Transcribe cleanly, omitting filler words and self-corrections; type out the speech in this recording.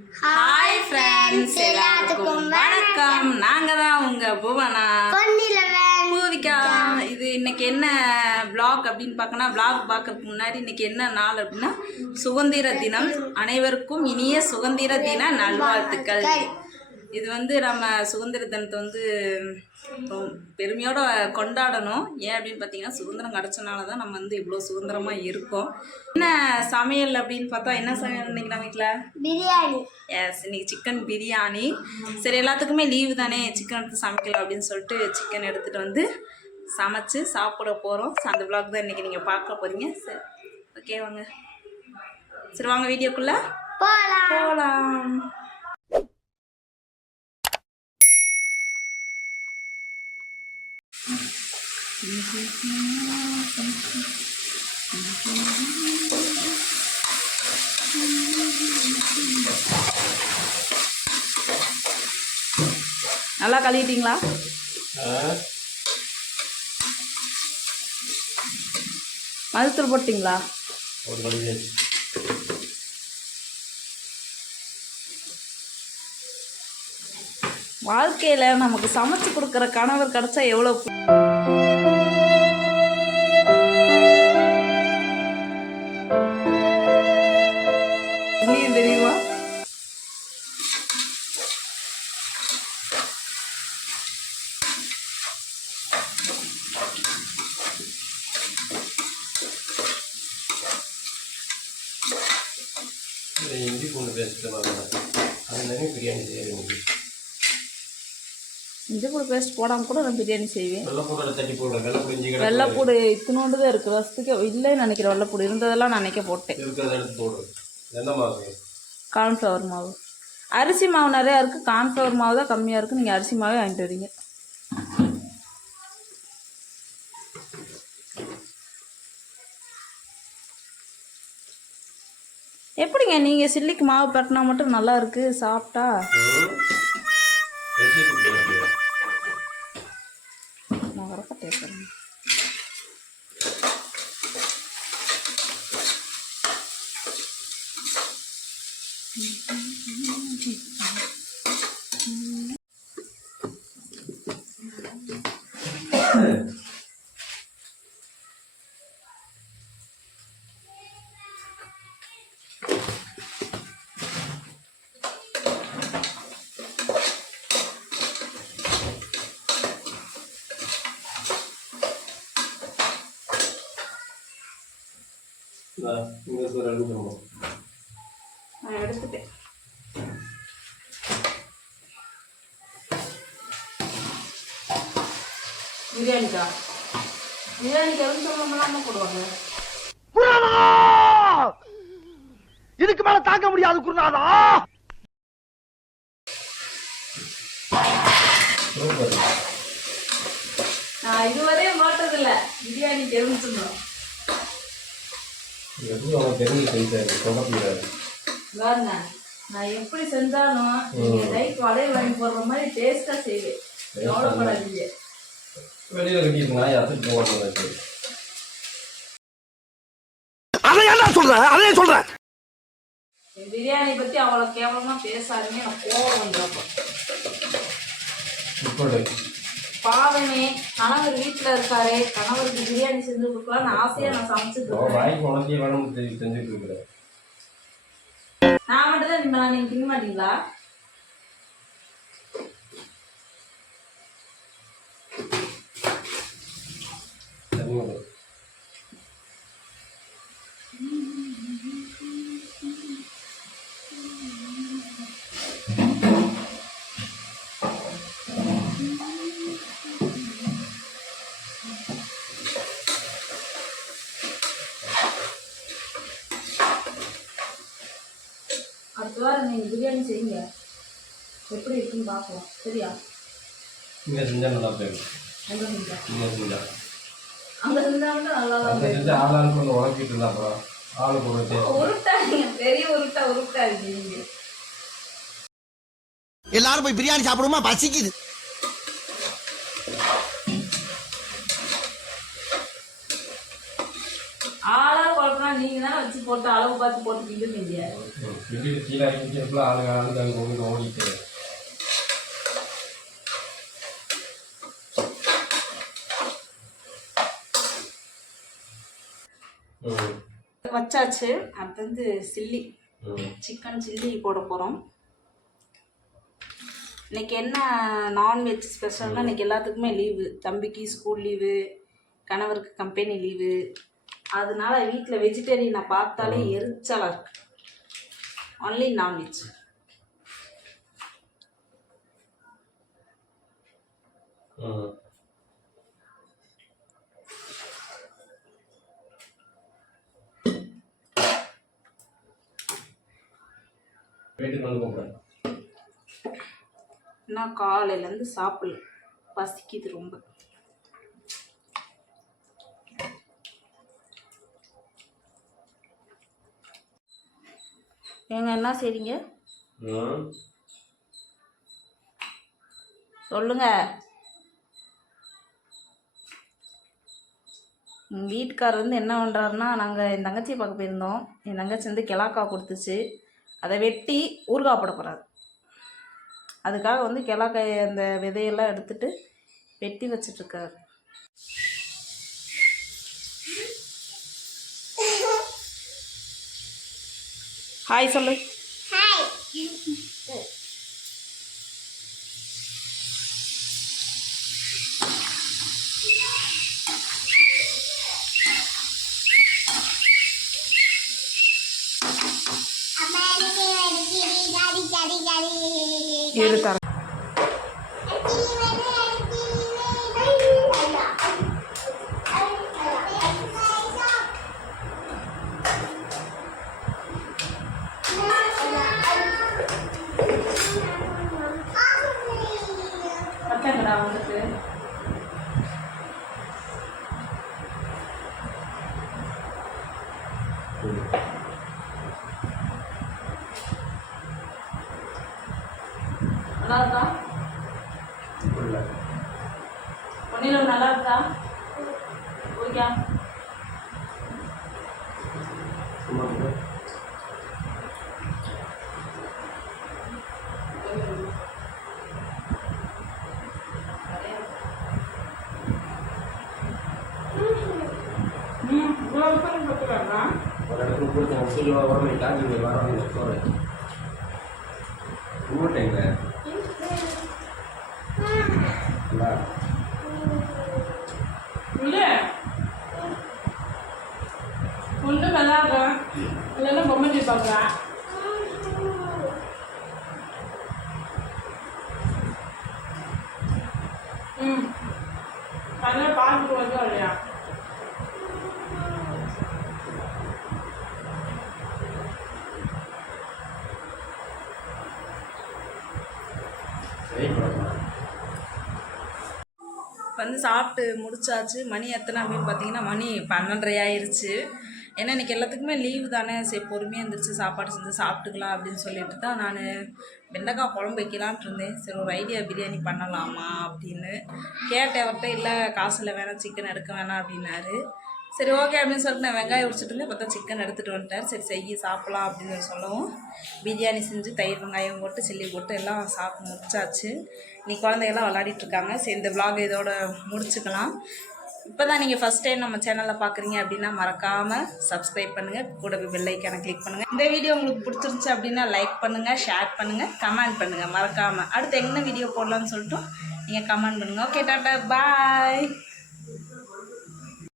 Hi friends, எல்லாத்துக்கும் வணக்கம். நாங்க தான் உங்க புவனா பூவிகா. இது இன்னைக்கு என்ன vlog அப்படின்னு பார்க்கணும். vlog பார்க்கறதுக்கு முன்னாடி இன்னைக்கு என்ன நாள் அப்படின்னா சுதந்திர தினம். அனைவருக்கும் இனிய சுதந்திர தின நல்வாழ்த்துக்கள். இது நம்ம சுதந்திர தினத்தை பெருமையோட கொண்டாடணும். ஏன் அப்படின்னு பார்த்தீங்கன்னா சுதந்திரம் கிடச்சனால தான் நம்ம இவ்வளோ சுதந்திரமாக இருக்கோம். என்ன சமையல் அப்படின்னு பார்த்தா என்ன சமையல் இன்னைக்கு நம்ம வீட்டில்? பிரியாணி. எஸ், இன்னைக்கு சிக்கன் பிரியாணி. சரி, எல்லாத்துக்குமே லீவு தானே, சிக்கன் எடுத்து சமைக்கலாம் அப்படின்னு சொல்லிட்டு சிக்கன் எடுத்துகிட்டு சமைச்சு சாப்பிட போகிறோம். அந்த விளாக் தான் இன்றைக்கி நீங்கள் பார்க்க போகிறீங்க. சரி, ஓகே வாங்க. சரி வாங்க, வீடியோக்குள்ளே போகலாம். நல்லா கழுவிட்டீங்களா? மருத்துவ போட்டிங்களா? வாழ்க்கையில நமக்கு சமைச்சு கொடுக்குற கணவர் கிடைச்சா எவ்வளவு தெரியுமா? இஞ்சி பூண்டு பேஸ்ட் பிரியாணி செய்வேன். இஞ்சி பூண்டு பேஸ்ட் போடாமல் கூட நான் பிரியாணி செய்வேன். வெள்ளைப்பூட தட்டி போடுறேன். வெள்ளைப்பூடு இத்தினோண்டு தான் இருக்குது. வருஷத்துக்கு இல்லைன்னு நினைக்கிறேன். வெள்ளைப்பூடு இருந்ததெல்லாம் நான் நினைக்க போட்டேன். கார்ன்ஃப்ளவர் மாவு, அரிசி மாவு நிறையா இருக்குது. கார்ன்ஃப்ளவர் மாவு தான் கம்மியாக இருக்குது. நீங்கள் அரிசி மாவே வாங்கிட்டு வரீங்க. எப்படிங்க நீங்கள் சில்லிக்கு மாவு பட்டினா மட்டும் நல்லா இருக்குது சாப்பிட்டா? நான் வரப்ப டேஸ்ட் நான் எடுத்துட்டேன். பிரியாணிக்கா பிரியாணிக்கு எலுமிச்சம்பழம் போடுவாங்க. இதுக்கு மேல தாக்க முடியாது குருநாதா. நான் இதுவரையும் மாட்டதில்லை பிரியாணிக்கு எலுமிச்சம்பழம். நான் எப்படி செஞ்சாலும் நீங்க நைட் வளையல் வாங்கி போடுற மாதிரி டேஸ்டா செய்வேன். கவலைப்படாதீங்க. வெளியில கட்டிட்டு யாத்திட்டு போவாங்க. அதே சொல்றேன். பிரியாணி பத்தி அவ்வளவு கேவலமா பேசாதீங்க. நான் கோவம் வந்துடும். பாவமே, கணவர் வீட்டுல இருக்காரு, கணவருக்கு பிரியாணி செஞ்சு கொடுக்கலாம்னு ஆசையா நான் சமைச்சிட்டு இருக்கேன். நான் மட்டும் தான் நீங்க திங்க மாட்டீங்களா? அடுத்த வாரம் நீங்க பிரியாணி செய்யுங்க, எப்படி இருக்குன்னு பார்க்கலாம். சரியா? இங்க செஞ்சா நல்லா போயிடும். அங்க செஞ்சா அங்க செஞ்சா மட்டும் நல்லா தான் ஆளாளுக்கு கொஞ்சம் உழப்பிட்டு இருந்தா அப்புறம் ஆளு போடுறது உருட்டாதீங்க. பெரிய உருட்டாதீங்க. எல்லாரும் போய் பிரியாணி சாப்பிடுமா, பசிக்குது. ஆளா குழப்பம் நீங்கள் தானே வச்சு போட்டு அளவு பார்த்து போட்டுக்கிட்டு நீங்கள் கிண்டிட்டு கீழே இறங்கிக்கிறப்பல ஆளுங்க அங்கே கொண்டு ஓடிட்டு வச்சாச்சு. அடுத்து வந்து சில்லி சிக்கன் சில்லி போட போகிறோம். இன்றைக்கி என்ன நான்வெஜ் ஸ்பெஷல்னால் இன்றைக்கி எல்லாத்துக்குமே லீவு. தம்பிக்கு ஸ்கூல் லீவு, கணவருக்கு கம்பெனி லீவு. அதனால வீட்டில் வெஜிடேரியனை பார்த்தாலே எரிச்சலாக இருக்கு. Only non veg. நான் காலையிலேருந்து சாப்பிடல, பசிக்குது ரொம்ப. ஏங்க என்ன செய்றீங்க சொல்லுங்க. எங்கள் வீட்டுக்காரர் வந்து என்ன பண்ணுறாருன்னா, நாங்கள் என் தங்கச்சியை பார்க்க போயிருந்தோம். என் தங்கச்சி வந்து கிழக்கா கொடுத்துச்சு, அதை வெட்டி ஊறுகாய் போட போகிறாரு. அதுக்காக வந்து கிழக்காய் அந்த விதையெல்லாம் எடுத்துட்டு வெட்டி வச்சிட்ருக்காரு. ஹாய் சொல்லு. எடுத்தார பட்டங்கடா உங்களுக்கு நல்லா இருக்கா? பொன்னில நல்லா இருக்கா? ஓகே. ஒரு இடத்துல கொடுத்தேன் சொல்லி வரமே காஞ்சி வர சொல்கிறேன் ஊட்டேங்க ஒன்று விளாட்றேன், இல்லைன்னா பொம்மை பார்க்குறேன். அதெல்லாம் பார்த்துட்டு வந்து இல்லையா? வந்து சாப்பிட்டு முடிச்சாச்சு. மணி எத்தனை அப்படின்னு பார்த்தீங்கன்னா மணி 12:30 ஆயிடுச்சு. ஏன்னா இன்றைக்கி எல்லாத்துக்குமே லீவு தானே, சரி பொறுமையாக எழுந்திரிச்சு சாப்பாடு செஞ்சு சாப்பிட்டுக்கலாம் அப்படின்னு சொல்லிட்டு தான் நான் வெண்டைக்காய் குழம்பு வைக்கலான்ட்டு இருந்தேன். சரி ஒரு ஐடியா பிரியாணி பண்ணலாமா அப்படின்னு கேட்டேன் அவர்கிட்ட. இல்லை காசில் வேணாம், சிக்கன் எடுக்க வேணாம் அப்படின்னாரு. சரி ஓகே அப்படின்னு சொல்லிட்டு நான் வெங்காயம் உரிச்சிட்டு இருந்தேன். பார்த்தா சிக்கன் எடுத்துகிட்டு வந்துட்டார். சரி செய்ய சாப்பிட்லாம் அப்படின்னு சொல்லவும் பிரியாணி செஞ்சு தயிர் வெங்காயம் போட்டு சில்லி போட்டு எல்லாம் சாப்பிட்டு முடிச்சாச்சு. இன்னைக்கு குழந்தைகள்லாம் விளையாடிட்டுருக்காங்க. சரி இந்த விலாக் இதோட முடிச்சுக்கலாம். இப்போ தான் நீங்கள் ஃபஸ்ட் டைம் நம்ம சேனலில் பார்க்குறீங்க அப்படின்னா மறக்காமல் சப்ஸ்கிரைப் பண்ணுங்கள், கூட பெல் ஐக்கானை கிளிக் பண்ணுங்கள். இந்த வீடியோ உங்களுக்கு பிடிச்சிருந்துச்சு அப்படின்னா லைக் பண்ணுங்கள், ஷேர் பண்ணுங்கள், கமெண்ட் பண்ணுங்கள். மறக்காமல் அடுத்து என்ன வீடியோ போடலான்னு சொல்லிட்டு நீங்கள் கமெண்ட் பண்ணுங்கள். ஓகே டாட்டா பாய்.